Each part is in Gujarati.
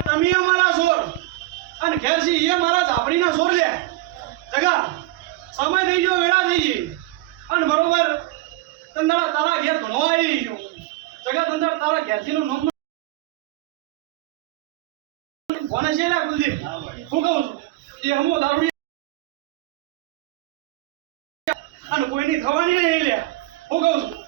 તમે અમારા સોર અને ઘેરસી એ મારા ધાપડીના સોર લે જગા સમય થઈ ગયો વેળા થઈ ગઈ અને બરોબર તંદાળા તારા ઘેર ઘણો આવી ગયો જગા તંદાળ તારા ઘેરથી નું નામ કોને છે લે કુલદીપ હું કહું છું એ હમો દારૂ અને કોઈની થવાની નહીં લે હું કહું છું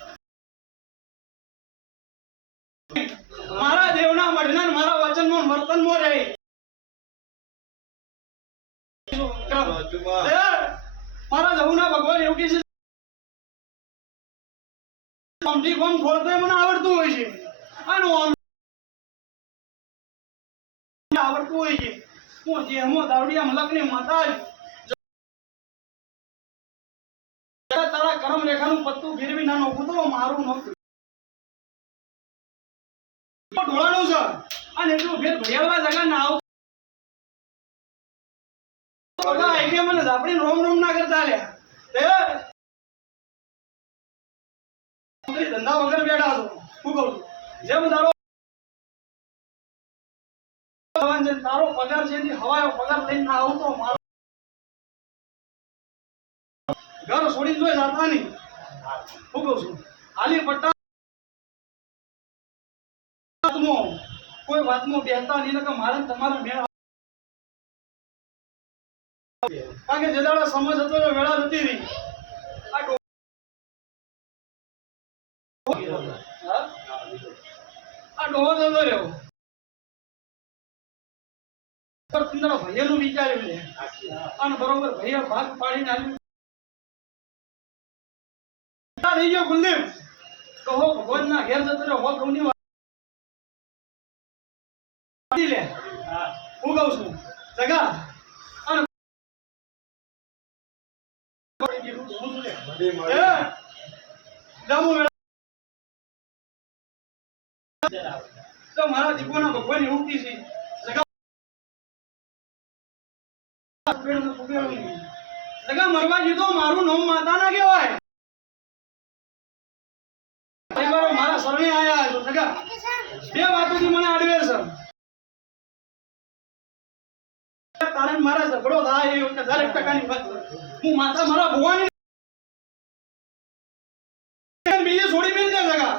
મારા દેવના મઢના મારા વચનમાં વર્તનમાં રહે મારા જહુના ભગવાન એવું કે છે આમથી કોમ ખોલતો મને આવડતું હોય છે અને આવડતું હોય છે હું જેમો દાવડિયા મલકની માતા તારા કરમ રેખાનું પત્તું ફેરવી નાનો કૂતો મારું નહોતું ઢોળાનું છે અને એટલું ભેદ ભડિયાળવા જગા ના આવ એટલે મને ઝાપડી રોમ રોમ ના કરતા લે ધંધા વગર બેઠા છો શું કહું જેમ તારો તારો પગાર છે હવાયો પગાર લઈને ના આવું તો મારો ઘર છોડીને જોઈ જાતા નહીં શું કહું છું હાલી પટ્ટા કોઈ વાતમાં બેસતા નહીં કે મારે તમારે મેળ કારણ કે જેદાડા સમજ હતો વેળા જતી રહી આ ડોહો જતો રહ્યો ભાઈઓનું વિચાર્યું લે અને બરોબર ભાઈઓ ભાગ પાડીને આવ્યું થઈ ગયો કુલદીપ કહો ભગવાન ના ઘેર જતો રહ્યો હો કૌની લે હું કહું છું જગા અને મારા દીપોના ભગવાન એવું છે જગા મરવા જીતો મારું નામ માતા ના કહેવાય મારા સરણે આયા છો જગા બે વાતોથી મને આડવેર છે તારે મારા ઝઘડો થાય એ વખતે દરેક ટકાની વાત હું માતા મારા ભગવાન બીજે છોડી મેલ દે જગા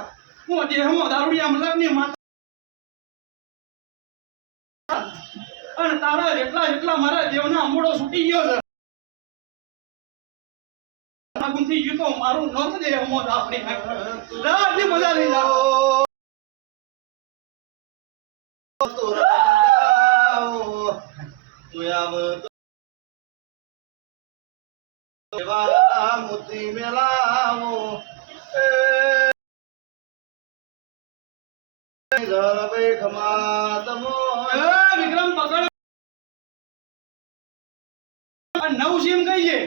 હું દેહમાં દારૂડિયા મલકની માતા અને તારા જેટલા મારા દેવના અંબોડો છૂટી ગયો છે ગુંથી ગયું તો મારું નોંધ દે મોત આપણી રાતની મજા લઈ જાઓ મોતી મેલાવો વિક્રમ પકડ નવ સીમ કહીએ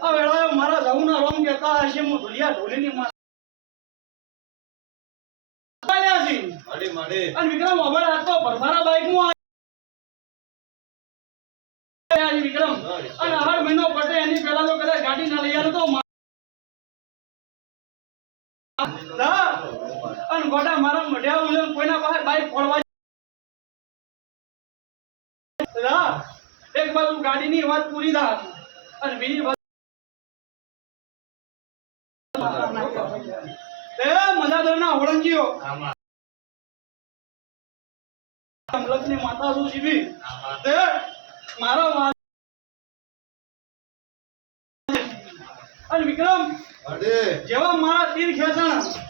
આ વેળાએ મારા જહુના રોમ કહેતા હશે હું ઢોલિયા ઢોલીની અને વિક્રમ અબળ આતો ભરમારા બાઈકમાં વિક્રમ અને 8 મહિનો પટે એની પહેલા તો કદાચ ગાડી ના લઈ આવ્યો તો અને ગોડા મારા મઢ્યા ઉજન કોઈના પાસે બાઈક ફોડવા એક બાજુ ગાડીની વાત પૂરી થાય અને બીજી બાજુ મજાદરના હોળંગીઓ મલકની માતા શું જીવી તે મારા અને વિક્રમ જેવા મારા તીર ખેંચાણા